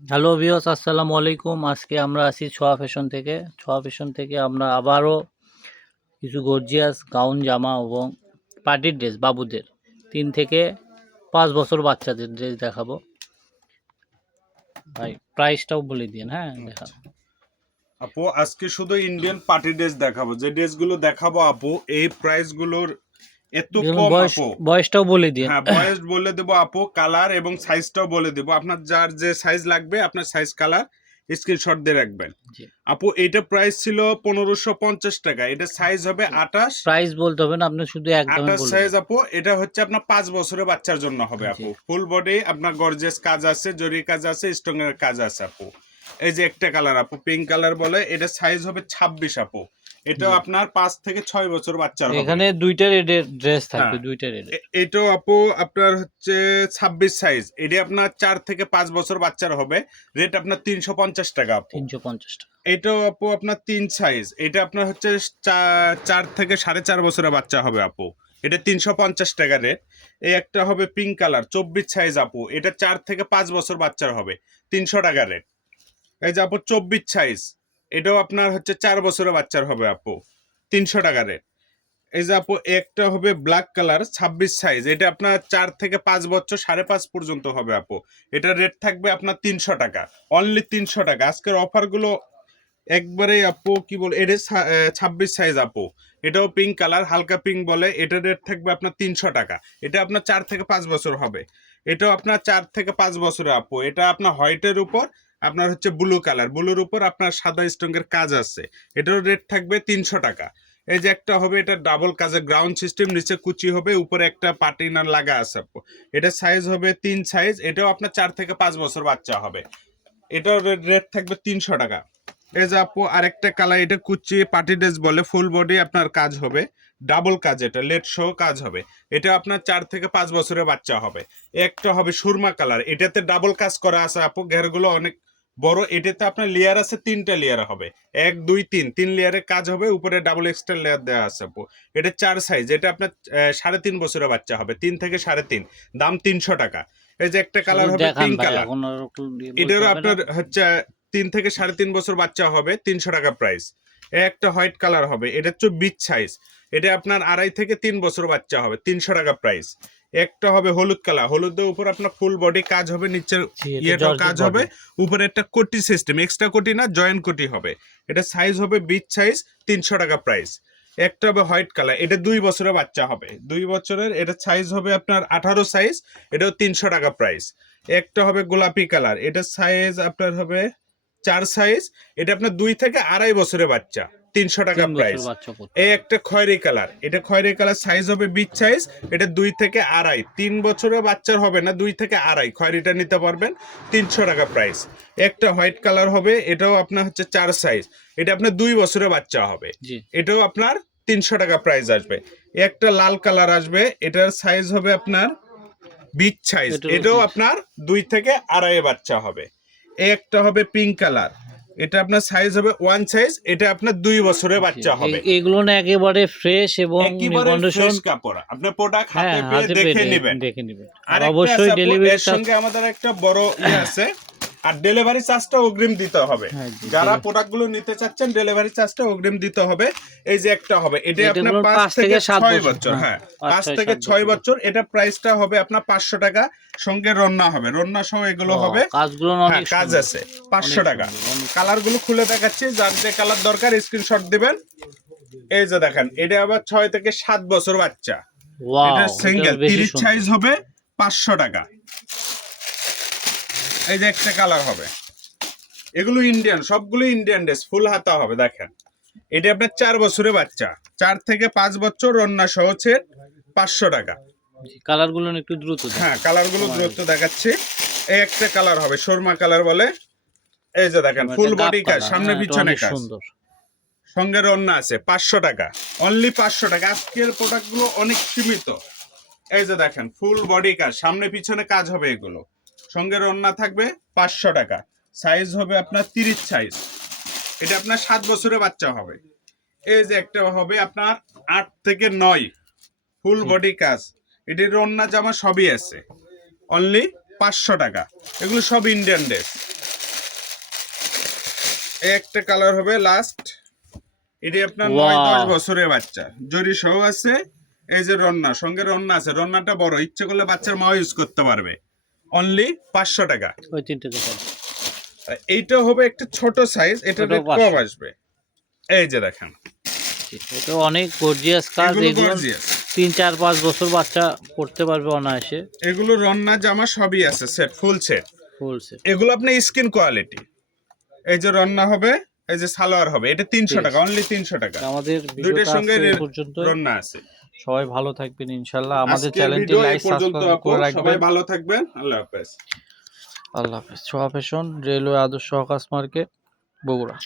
Hello ভিওস আসসালামু আলাইকুম। আজকে আমরা আছি ছোয়া ফ্যাশন থেকে। ছোয়া ফ্যাশন থেকে আমরা আবারও কিছু গর্জিয়াস গাউন জামা এবং পার্টির ড্রেস বাবুদের। তিন থেকে পাঁচ বছর বাচ্চাদের ড্রেস দেখাবো। ভাই প্রাইসটাও বলে দিন হ্যাঁ দেখা আপু আজকে শুধু ইন্ডিয়ান পার্টি ড্রেস দেখাবো। যে ড্রেসগুলো দেখাবো আপু এই প্রাইসগুলোর এত কম আপু। বয়সটাও বলে দিন। হ্যাঁ বয়স বলে দেবো আপু কালার এবং সাইজটাও বলে দেবো। আপনার যার যে সাইজ লাগবে আপনার সাইজ কালার স্ক্রিনশট দিয়ে রাখবেন। আপু এটা প্রাইস ছিল পনেরোশো পঞ্চাশ টাকা। এটা সাইজ হবে আঠাশ। প্রাইস বলতে হবে না আপনি শুধু একদম আঠাশ সাইজ আপু এটা হচ্ছে আপনার পাঁচ বছরের বাচ্চার জন্য হবে আপু। ফুল বডি আপনার গর্জেস কাজ আছে জরি কাজ আছে স্ট্রং এর কাজ আছে আপু। এই যে একটা কালার আপু পিঙ্ক কালার বলে এটা সাইজ হবে ছাব্বিশ আপু। এটা আপনার পাঁচ থেকে ছয় বছর বাচ্চার এখানে দুইটা রেডের ড্রেস থাকবে হ্যাঁ। দুইটা রেডের এটাও আপু আপনার হচ্ছে ছাব্বিশ সাইজ এটা আপনার চার থেকে পাঁচ বছর বাচ্চার হবে। রেট আপনার তিনশো পঞ্চাশ টাকা আপু। তিনশো পঞ্চাশ টাকা। এটাও আপু আপনার তিন সাইজ এটা আপনার হচ্ছে চার থেকে সাড়ে চার বছরের বাচ্চা হবে আপু। এটা তিনশো পঞ্চাশ টাকা রেট এই একটা হবে পিঙ্ক কালার চব্বিশ সাইজ আপু। এটা চার থেকে পাঁচ বছর বাচ্চার হবে। তিনশো টাকা রেট এই যে আপু, চব্বিশ সাইজ এটাও আপনার হচ্ছে চার বছরের বাচ্চার হবে আপু, তিনশো টাকা রেট এই যে আপু, একটা হবে ব্ল্যাক কালার ছাব্বিশ সাইজ এটা আপনার চার থেকে পাঁচ বছর, সাড়ে পাঁচ পর্যন্ত হবে আপু। এটা রেট থাকবে আপনার তিনশো টাকা অনলি তিনশো টাকা। আজকের অফারগুলো একবারে আপু, কি বল এটা ছাব্বিশ সাইজ আপু। এটাও পিঙ্ক কালার হালকা পিঙ্ক বলে, এটা রেট থাকবে আপনার তিনশো টাকা। এটা আপনার চার থেকে পাঁচ বছর হবে। এটাও আপনার চার থেকে পাঁচ বছরের আপু। এটা আপনার হোয়াইটের উপর আপনার হচ্ছে ব্লু কালার ব্লুর উপর আপনার সাদা স্ট্রঙের কাজ আছে। এটার রেট থাকবে তিনশো টাকা। এই যে একটা হবে, এটা ডাবল কাজের গ্রাউন্ড সিস্টেম নিচে কুচি হবে, উপরে একটা পাটিনার লাগা আছে। এটা সাইজ হবে তিন সাইজ এটাও আপনার চার থেকে পাঁচ বছর বাচ্চা হবে। এটার রেট থাকবে তিনশো টাকা। এই যে আপু, আরেকটা কালার এটা কুচি পার্টি ড্রেস বলে ফুল বডি আপনার কাজ হবে। ডাবল কাজ এটা লেট শো কাজ হবে। এটা আপনার চার থেকে পাঁচ বছরের বাচ্চা হবে। একটা হবে সুরমা কালার এটাতে ডাবল কাজ করা আছে আপু। ঘেরগুলো অনেক বড় এটাতে আপনার লেয়ার আছে তিনটা লেয়ার হবে। এক দুই তিন তিন লেয়ারের কাজ হবে উপরে ডাবল এক্সট্রা লেয়ার দেওয়া আছে। এটা চার সাইজ এটা আপনার সাড়ে তিন বছরের বাচ্চা হবে তিন থেকে সাড়ে তিন। দাম তিনশো টাকা। এই যে একটা কালার হবে পিঙ্ক কালার এটারও আপনার হচ্ছে তিন থেকে সাড়ে তিন বছর বাচ্চা হবে তিনশো টাকা প্রাইস একটা হোয়াইট কালার হবে এটা হচ্ছে বিচ সাইজ এটা আপনার আড়াই থেকে তিন বছর বাচ্চা হবে তিনশো টাকা প্রাইস একটা হবে হলুদ কালার। হলুদের উপর আপনার ফুল বডি কাজ হবে নিচের জর্জেট কাজ হবে। উপরে একটা কোটি সিস্টেম এক্সট্রা কোটি না জয়েন্ট কোটি হবে। এটা সাইজ হবে বিচ সাইজ তিনশো টাকা প্রাইস একটা হবে হোয়াইট কালার এটা দুই বছরের বাচ্চা হবে। দুই বছরের এটা সাইজ হবে আপনার আঠারো সাইজ এটাও তিনশো টাকা প্রাইস একটা হবে গোলাপি কালার এটা সাইজ আপনার হবে চার সাইজ এটা আপনার দুই থেকে আড়াই বছরের বাচ্চা। তিনশো টাকা প্রাইস এই একটা খয়েরি কালার এটা খয়েরি কালার সাইজ হবে বিচ সাইজ এটা দুই থেকে আড়াই। তিন বছরের বাচ্চার হবে না দুই থেকে আড়াই। খয়রিটা নিতে পারবেন তিনশো টাকা প্রাইস একটা হোয়াইট কালার হবে এটাও আপনার হচ্ছে চার সাইজ এটা আপনার দুই বছরের বাচ্চা হবে। এটাও আপনার তিনশো টাকা প্রাইস আসবে। একটা লাল কালার আসবে এটার সাইজ হবে আপনার বিচ সাইজ এটাও আপনার দুই থেকে আড়াই বাচ্চা হবে। একটা হবে পিঙ্ক কালার এটা আপনার সাইজ হবে ওয়ান সাইজ এটা আপনার দুই বছরের বাচ্চা হবে। এগুলো না একেবারে ফ্রেশ এবং কন্ডিশন কাপড়। আপনার প্রোডাক্ট হ্যাঁ হাতে পেয়ে দেখে নেবেন। দেখে নেবেন। আর আর অবশ্যই ডেলিভারি সঙ্গে আমাদের একটা বড় ইয়ে আছে। আর ডেলিভারি চার্জটা অগ্রিম দিতে হবে। হ্যাঁ, যারা প্রোডাক্টগুলো নিতে চাচ্ছেন ডেলিভারি চার্জটা অগ্রিম দিতে হবে। এই যে একটা হবে এটা আপনার পাঁচ থেকে ছয় বছর, হ্যাঁ, হ্যাঁ পাঁচ, থেকে ছয় বছর। এটা প্রাইসটা হবে আপনার পাঁচশো টাকা সঙ্গে রন্না হবে। রন্না সহ এগুলো হবে হ্যাঁ কাজ আছে পাঁচশো টাকা। কালারগুলো খুলে দেখাচ্ছি যার যে কালার দরকার স্ক্রিনশট দিবেন। এই যে দেখেন এটা আবার ছয় থেকে সাত বছর বাচ্চা। এটা এটা সিঙ্গেল তিরিশ সাইজ হবে পাঁচশো টাকা। এই যে একটা কালার হবে। এগুলো ইন্ডিয়ান সবগুলো ইন্ডিয়ান ড্রেস ফুল হাতা হবে দেখেন। এটা আপনার চার বছরের বাচ্চা। চার থেকে পাঁচ বছর রন্না সহ সেট পাঁচশো টাকা। কালারগুলো একটু দ্রুত হ্যাঁ কালারগুলো দূরত্ব দেখাচ্ছি। এই একটা কালার হবে শর্মা কালার বলে। এই যে দেখেন ফুল বডি কাজ সামনে হ্যাঁ, পিছনে কাজ সুন্দর। সঙ্গে রন্না আছে পাঁচশো টাকা। অনলি পাঁচশো টাকা। আজকের প্রোডাক্টগুলো অনেক সীমিত। এই যে দেখেন ফুল বডি কাজ সামনে পিছনে কাজ হবে এগুলো। সঙ্গে রন্না থাকবে পাঁচশো টাকা। সাইজ হবে আপনার তিরিশ সাইজ এটা আপনার সাত বছরের বাচ্চা হবে। এই যে একটা হবে আপনার আট থেকে নয়। ফুল বডি কাজ। এটির রন্না জামা সবই আছে। অনলি পাঁচশো টাকা। এগুলো সব ইন্ডিয়ান ড্রেস একটা কালার হবে লাস্ট এটি আপনার নয় দশ বছরের বাচ্চা। জরি সহ আছে। এই যে রন্না সঙ্গে রন্না আছে। রন্নাটা বড়। ইচ্ছে করলে বাচ্চার মা ইউজ করতে পারবে। অনলি পাঁচশো টাকা। ওই তিনটে দেখান এইটা হবে একটা ছোট সাইজ এটা কম আসবে। এই যে দেখেন। এটা অনেক গর্জিয়াস কাজ এগুলো তিন চার পাঁচ বছর বাচ্চা পড়তে পারবে অনায়াসে। এগুলো রন্না জামা সবই আছে set full set full set এগুলো আপনার স্কিন কোয়ালিটি এই যে রন্না হবে এই যে সালোয়ার হবে এটা তিনশো টাকা অনলি তিনশো টাকা। আমাদের দুইটার সঙ্গে রন্না আছে। সবাই ভালো থাকবেন ইনশাল্লাহ। আমাদের চ্যানেলটি লাইক সাবস্ক্রাইব করে রাখবেন। সবাই ভালো থাকবেন। আল্লাহ হাফেজ। আল্লাহ হাফেজ। Chhoa fashion railway Adarsha hawkers market Bogura.